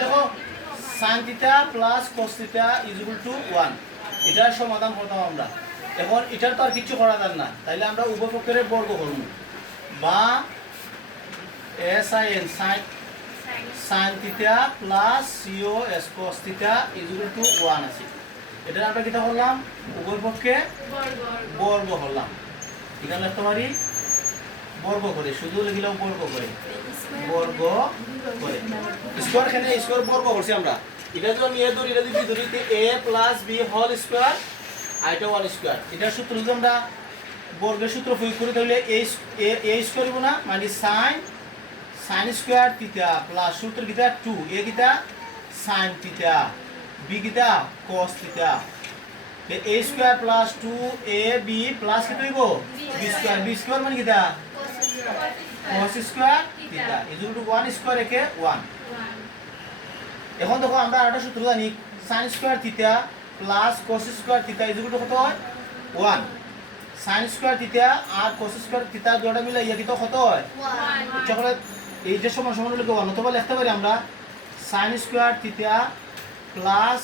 দেখো sin theta plus cos theta is equal to 1 এটার সমাধান করতাম আমরা। এখন এটার তো আর কিছু করা যাবে না, তাইলে আমরা উভয় পক্ষের বর্গ করব বা sin sin theta plus cos cos theta is equal to 1 আছে। এটা আমরা কিটা করলাম উভয় পক্ষে বর্গ করলাম। এখানে লিখতে পারি বর্গ করে, শুধু লিখলাম বর্গ করে, বর্গ করে স্কয়ার, এখানে স্কয়ার বর্গ করছি আমরা। এটা যদি আমি এ ধরি, এটা যদি ধরি a plus b whole square আর এটা 1 স্কয়ার। এটার সূত্র যদি আমরা বর্গের সূত্র প্রয়োগ করি তাহলে a স্কয়ার হবে না, মানে sin স্কয়ার থিটা প্লাস সূত্র কিটা 2 a কিটা sin থিটা b কিটা cos theta. a square plus 2ab plus কি হইব b স্কয়ার মানে কিটা cos square theta is equal to 1 square একে 1। এখন দেখো আমরা আরেকটা সূত্র জানি, sin square theta plus cos square theta is equal to কত হয় 1। sin স্কয়ার থিটা আর cos স্কয়ার থিটা দুটো মিলে ইয়া কি তো কত হয় 1। তাহলে এই যে সমান সমান হলে 1 অথবা লিখতে পারি আমরা sin square theta plus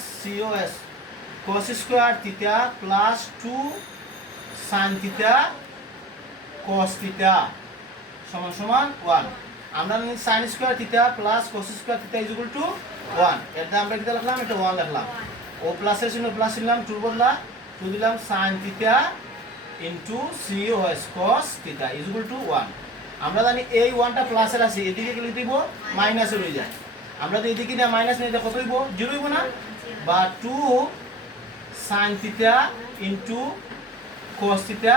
cos square theta plus 2 sin theta cos theta সমান সমান 1। আমরা জানি sin square theta plus cos square theta is equal to 1। এটা আমরা কিটা লিখলাম, এটা 1 লিখলাম, ও প্লাসের জন্য প্লাস দিলাম, 2 বদলা 2 দিলাম sin theta into cos theta is equal to 1। আমরা জানি এই 1টা প্লাসের আছে, এদিকে কি লিখব মাইনাসের হয়ে যায়। আমরা যদি এদিকে না মাইনাস নিয়ে কত হইব 0 হইব না, বা 2 sin theta into cos theta.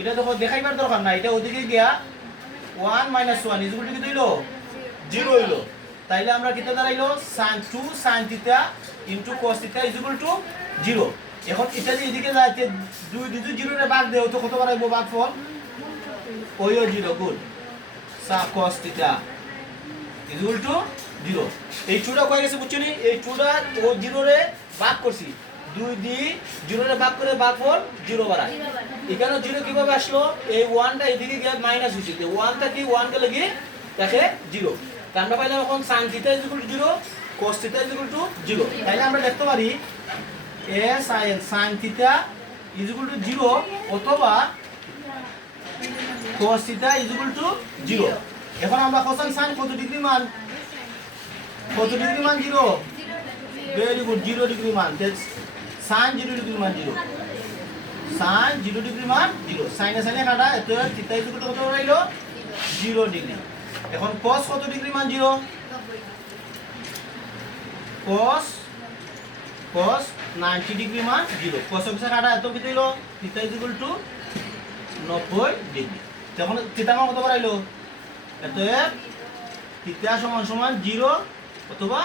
এটা দেখো দেখাইবার দরকার নাই, এটা ওদিকে গিয়া 1 - 1 ইজ ইকুয়াল টু কি হইলো 0 হইলো। তাইলে আমরা কিটা দাঁড়াইলো2 sin theta into cos theta is equal to 0। এখন এটা যে এদিকে যাচ্ছে 2 0 রে ভাগ দেও তো কত বাড়াইবো ভাগফল ওইও 0 good cos theta is equal to 0। এই 2টা কই গেছে বুঝছনি, এই 2টা ও 0 রে ভাগ করছি, 2 দি 0 রে ভাগ করে ভাগফল 0 বাড়ায়। এখানে 0 কিভাবে আসলো, এই 1টা এদিকে গিয়ে মাইনাস হইছে, 1টা কি 1 কে লাগি দেখে 0। তাই আমরা পাইলাম এখন sin theta is equal to 0 cos theta is equal to 0। তাইলে আমরা লিখতে পারি a sin theta is equal to 0 অথবা cos theta is equal to 0। এখন আমরা কোসাইন sin কত ডিগ্রি মান 0, ভেরি গুড 0 ডিগ্রি মান, sin 0 ডিগ্রি মান 0, sin 0 ডিগ্রি মান 0। সাইনে সাইনে কাটা, এত থিটা ইজ ইকুয়াল টু কত হইলো 0 ডিগ্রি। এখন cos কত ডিগ্রি মান 0, cos 90 ডিগ্রি মান 0। cos এর কাটা এত কি হইলো theta is equal to 90 degree. তখন থিটা মান কত বাড়াইলো, এত থিটা সমান সমান 0 অথবা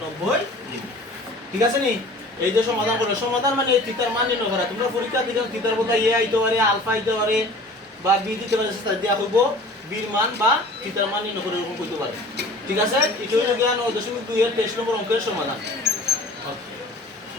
90 ডিগ্রি। ঠিক আছে নি? এই যে সমাধান করো, সমাধান মানে এই থিটার মান নির্ণয় করা। তোমরা পরীক্ষা দিলে থিটার বদলে a আইতে পারে, আলফা আইতে পারে, বা b দিতে পারে, সেটা দেয়া হইব b এর মান বা থিটার মান নির্ণয় করে এরকম কইতে পারে। ঠিক আছে, এটা হলো জ্ঞান 9.2 এর 23 নম্বর অঙ্কের সমাধান।